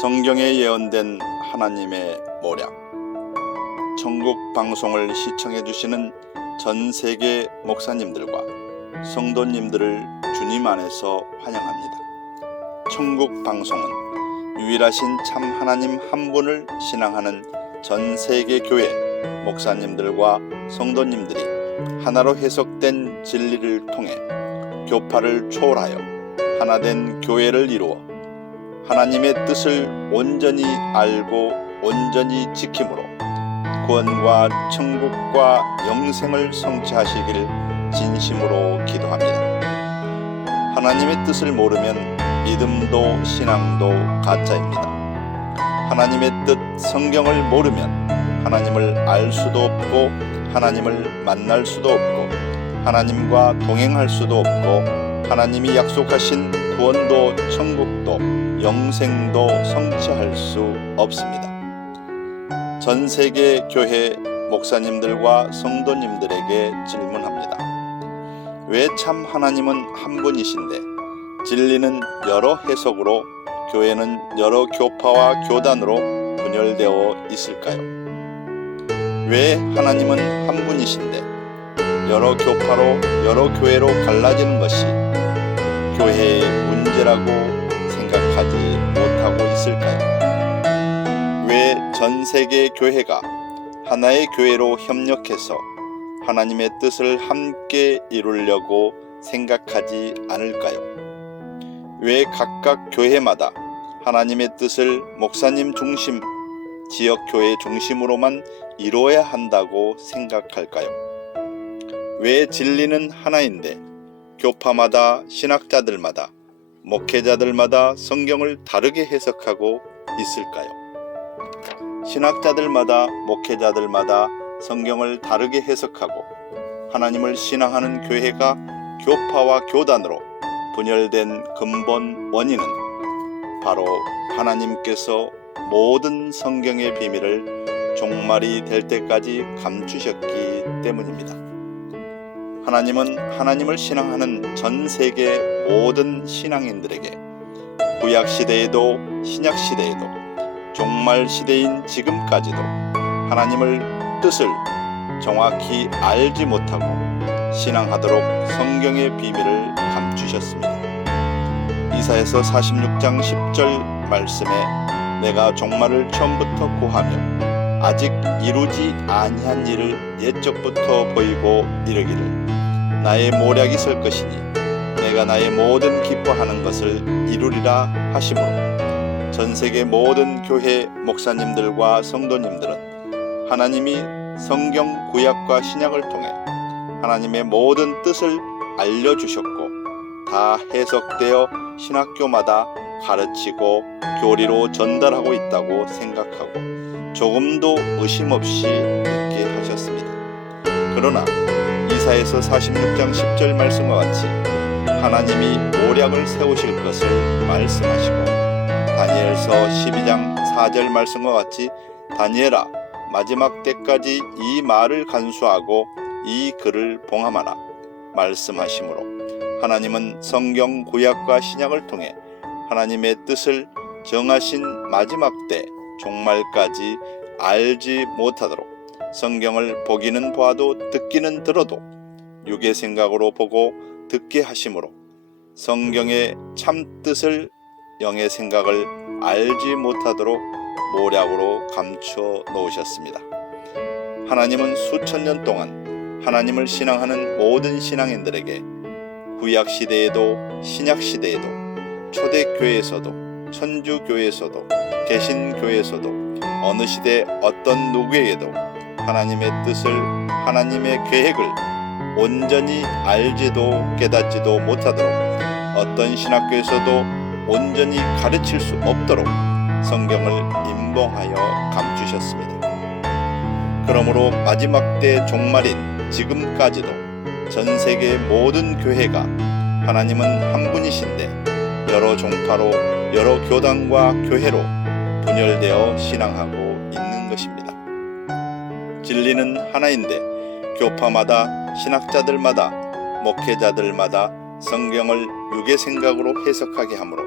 성경에 예언된 하나님의 모략. 천국 방송을 시청해 주시는 전 세계 목사님들과 성도님들을 주님 안에서 환영합니다. 천국 방송은 유일하신 참 하나님 한 분을 신앙하는 전 세계 교회 목사님들과 성도님들이 하나로 해석된 진리를 통해 교파를 초월하여 하나된 교회를 이루어 하나님의 뜻을 온전히 알고 온전히 지킴으로 구원과 천국과 영생을 성취하시길 진심으로 기도합니다. 하나님의 뜻을 모르면 믿음도 신앙도 가짜입니다. 하나님의 뜻 성경을 모르면 하나님을 알 수도 없고 하나님을 만날 수도 없고 하나님과 동행할 수도 없고 하나님이 약속하신 구원도 천국도 영생도 성취할 수 없습니다. 전 세계 교회 목사님들과 성도님들에게 질문합니다. 왜 참 하나님은 한 분이신데 진리는 여러 해석으로 교회는 여러 교파와 교단으로 분열되어 있을까요? 왜 하나님은 한 분이신데 여러 교파로 여러 교회로 갈라지는 것이 교회의 문제라고 생각하지 못하고 있을까요? 왜 전 세계 교회가 하나의 교회로 협력해서 하나님의 뜻을 함께 이루려고 생각하지 않을까요? 왜 각각 교회마다 하나님의 뜻을 목사님 중심, 지역교회 중심으로만 이루어야 한다고 생각할까요? 왜 진리는 하나인데 교파마다 신학자들마다 목회자들마다 성경을 다르게 해석하고 있을까요? 신학자들마다 목회자들마다 성경을 다르게 해석하고 하나님을 신앙하는 교회가 교파와 교단으로 분열된 근본 원인은 바로 하나님께서 모든 성경의 비밀을 종말이 될 때까지 감추셨기 때문입니다. 하나님은 하나님을 신앙하는 전 세계 모든 신앙인들에게 구약시대에도 신약시대에도 종말시대인 지금까지도 하나님을 뜻을 정확히 알지 못하고 신앙하도록 성경의 비밀을 감추셨습니다. 이사야서 46장 10절 말씀에 내가 종말을 처음부터 고하며 아직 이루지 아니한 일을 옛적부터 보이고 이르기를 나의 모략이 설 것이니 내가 나의 모든 기뻐하는 것을 이루리라 하심으로 전 세계 모든 교회 목사님들과 성도님들은 하나님이 성경 구약과 신약을 통해 하나님의 모든 뜻을 알려주셨고 다 해석되어 신학교마다 가르치고 교리로 전달하고 있다고 생각하고 조금도 의심 없이 믿게 하셨습니다. 그러나 이사야서 46장 10절 말씀과 같이 하나님이 모략을 세우실 것을 말씀하시고 다니엘서 12장 4절 말씀과 같이 다니엘아 마지막 때까지 이 말을 간수하고 이 글을 봉함하라 말씀하시므로 하나님은 성경 구약과 신약을 통해 하나님의 뜻을 정하신 마지막 때 종말까지 알지 못하도록 성경을 보기는 보아도 듣기는 들어도 육의 생각으로 보고 듣게 하심으로 성경의 참 뜻을 영의 생각을 알지 못하도록 모략으로 감춰 놓으셨습니다. 하나님은 수천 년 동안 하나님을 신앙하는 모든 신앙인들에게 구약시대에도 신약시대에도 초대교회에서도 천주교회에서도 개신교회에서도 어느 시대 어떤 누구에게도 하나님의 뜻을 하나님의 계획을 온전히 알지도 깨닫지도 못하도록 어떤 신학교에서도 온전히 가르칠 수 없도록 성경을 임봉하여 감추셨습니다. 그러므로 마지막 때 종말인 지금까지도 전 세계 모든 교회가 하나님은 한 분이신데 여러 종파로 여러 교단과 교회로 분열되어 신앙하고 있는 것입니다. 진리는 하나인데 교파마다 신학자들마다 목회자들마다 성경을 육의 생각으로 해석하게 하므로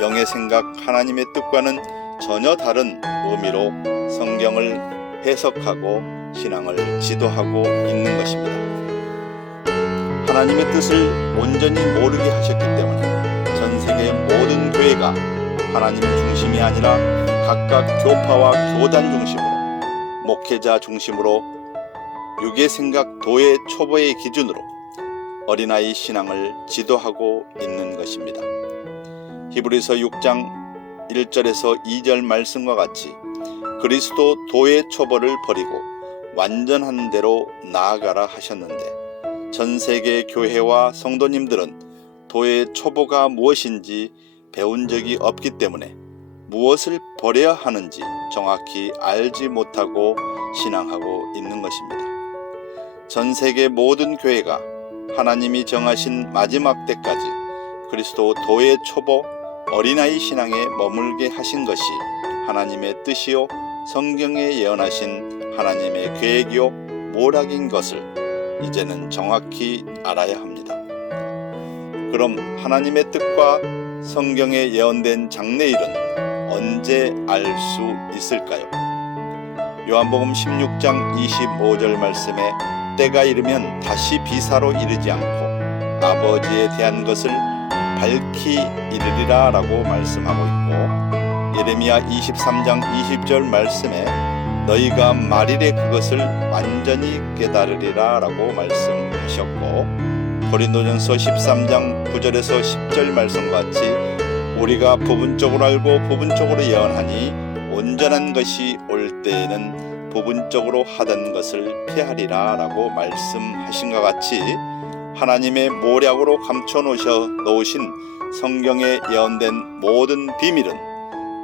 영의 생각 하나님의 뜻과는 전혀 다른 의미로 성경을 해석하고 신앙을 지도하고 있는 것입니다. 하나님의 뜻을 온전히 모르게 하셨기 때문에 전 세계의 모든 교회가 하나님 중심이 아니라 각각 교파와 교단 중심으로, 목회자 중심으로, 육의 생각, 도의 초보의 기준으로 어린아이 신앙을 지도하고 있는 것입니다. 히브리서 6장 1절에서 2절 말씀과 같이 그리스도 도의 초보를 버리고 완전한 대로 나아가라 하셨는데, 전 세계 교회와 성도님들은 도의 초보가 무엇인지 배운 적이 없기 때문에 무엇을 버려야 하는지 정확히 알지 못하고 신앙하고 있는 것입니다. 전 세계 모든 교회가 하나님이 정하신 마지막 때까지 그리스도 도의 초보 어린아이 신앙에 머물게 하신 것이 하나님의 뜻이요 성경에 예언하신 하나님의 계획이요 모략인 것을 이제는 정확히 알아야 합니다. 그럼 하나님의 뜻과 성경에 예언된 장래일은 언제 알 수 있을까요? 요한복음 16장 25절 말씀에 때가 이르면 다시 비사로 이르지 않고 아버지에 대한 것을 밝히 이르리라 라고 말씀하고 있고, 예레미야 23장 20절 말씀에 너희가 말일에 그것을 완전히 깨달으리라 라고 말씀하셨고, 고린도전서 13장 9절에서 10절 말씀과 같이 우리가 부분적으로 알고 부분적으로 예언하니 온전한 것이 올 때에는 부분적으로 하던 것을 피하리라 라고 말씀하신 것 같이 하나님의 모략으로 감춰 놓으신 성경에 예언된 모든 비밀은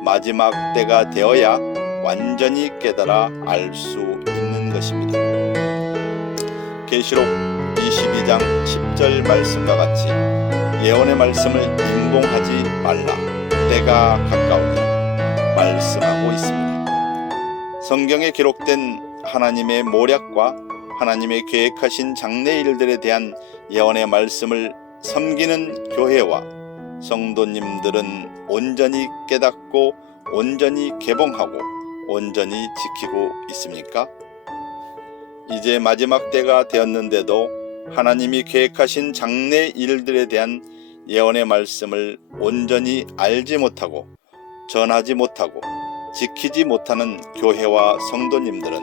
마지막 때가 되어야 완전히 깨달아 알 수 있는 것입니다. 계시록 22장 10절 말씀과 같이 예언의 말씀을 임봉하지 말라, 때가 가까우니 말씀하고 있습니다. 성경에 기록된 하나님의 모략과 하나님의 계획하신 장래 일들에 대한 예언의 말씀을 섬기는 교회와 성도님들은 온전히 깨닫고 온전히 개봉하고 온전히 지키고 있습니까? 이제 마지막 때가 되었는데도 하나님이 계획하신 장래 일들에 대한 예언의 말씀을 온전히 알지 못하고 전하지 못하고 지키지 못하는 교회와 성도님들은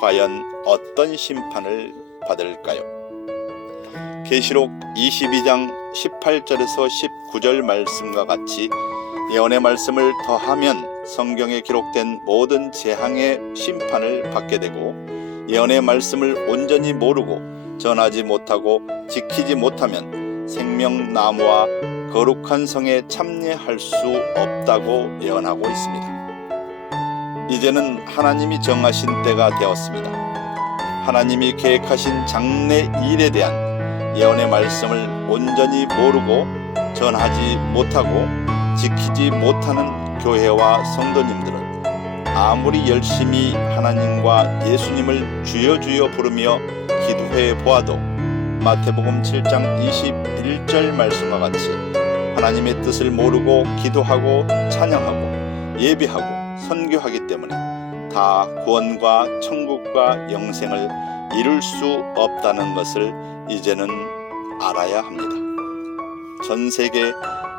과연 어떤 심판을 받을까요? 계시록 22장 18절에서 19절 말씀과 같이 예언의 말씀을 더하면 성경에 기록된 모든 재앙의 심판을 받게 되고, 예언의 말씀을 온전히 모르고 전하지 못하고 지키지 못하면 생명나무와 거룩한 성에 참여할 수 없다고 예언하고 있습니다. 이제는 하나님이 정하신 때가 되었습니다. 하나님이 계획하신 장래 일에 대한 예언의 말씀을 온전히 모르고 전하지 못하고 지키지 못하는 교회와 성도님들은 아무리 열심히 하나님과 예수님을 주여 주여 부르며 기도해 보아도 마태복음 7장 21절 말씀과 같이 하나님의 뜻을 모르고 기도하고 찬양하고 예배하고 선교하기 때문에 다 구원과 천국과 영생을 이룰 수 없다는 것을 이제는 알아야 합니다. 전 세계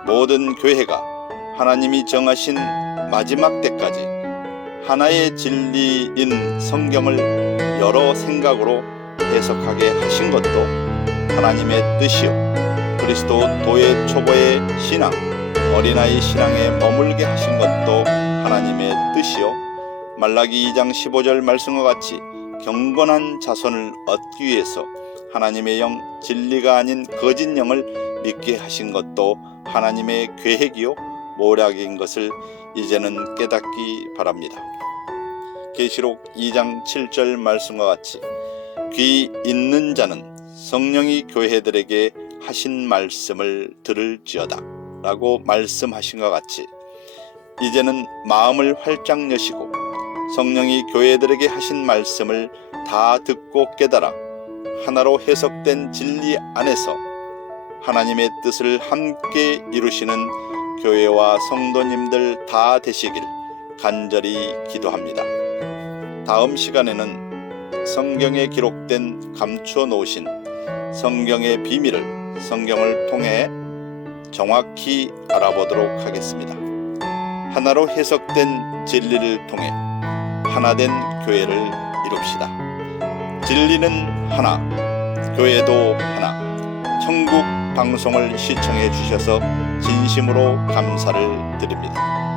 모든 교회가 하나님이 정하신 마지막 때까지 하나의 진리인 성경을 여러 생각으로 해석하게 하신 것도 하나님의 뜻이요, 그리스도 도의 초보의 신앙, 어린아이 신앙에 머물게 하신 것도 하나님의 뜻이요, 말라기 2장 15절 말씀과 같이 경건한 자손을 얻기 위해서 하나님의 영, 진리가 아닌 거짓 영을 믿게 하신 것도 하나님의 계획이요 모략인 것을 이제는 깨닫기 바랍니다. 계시록 2장 7절 말씀과 같이 귀 있는 자는 성령이 교회들에게 하신 말씀을 들을지어다 라고 말씀하신 것 같이 이제는 마음을 활짝 여시고 성령이 교회들에게 하신 말씀을 다 듣고 깨달아 하나로 해석된 진리 안에서 하나님의 뜻을 함께 이루시는 교회와 성도님들 다 되시길 간절히 기도합니다. 다음 시간에는 성경에 기록된 감추어 놓으신 성경의 비밀을 성경을 통해 정확히 알아보도록 하겠습니다. 하나로 해석된 진리를 통해 하나된 교회를 이룹시다. 진리는 하나, 교회도 하나. 천국 방송을 시청해 주셔서 진심으로 감사를 드립니다.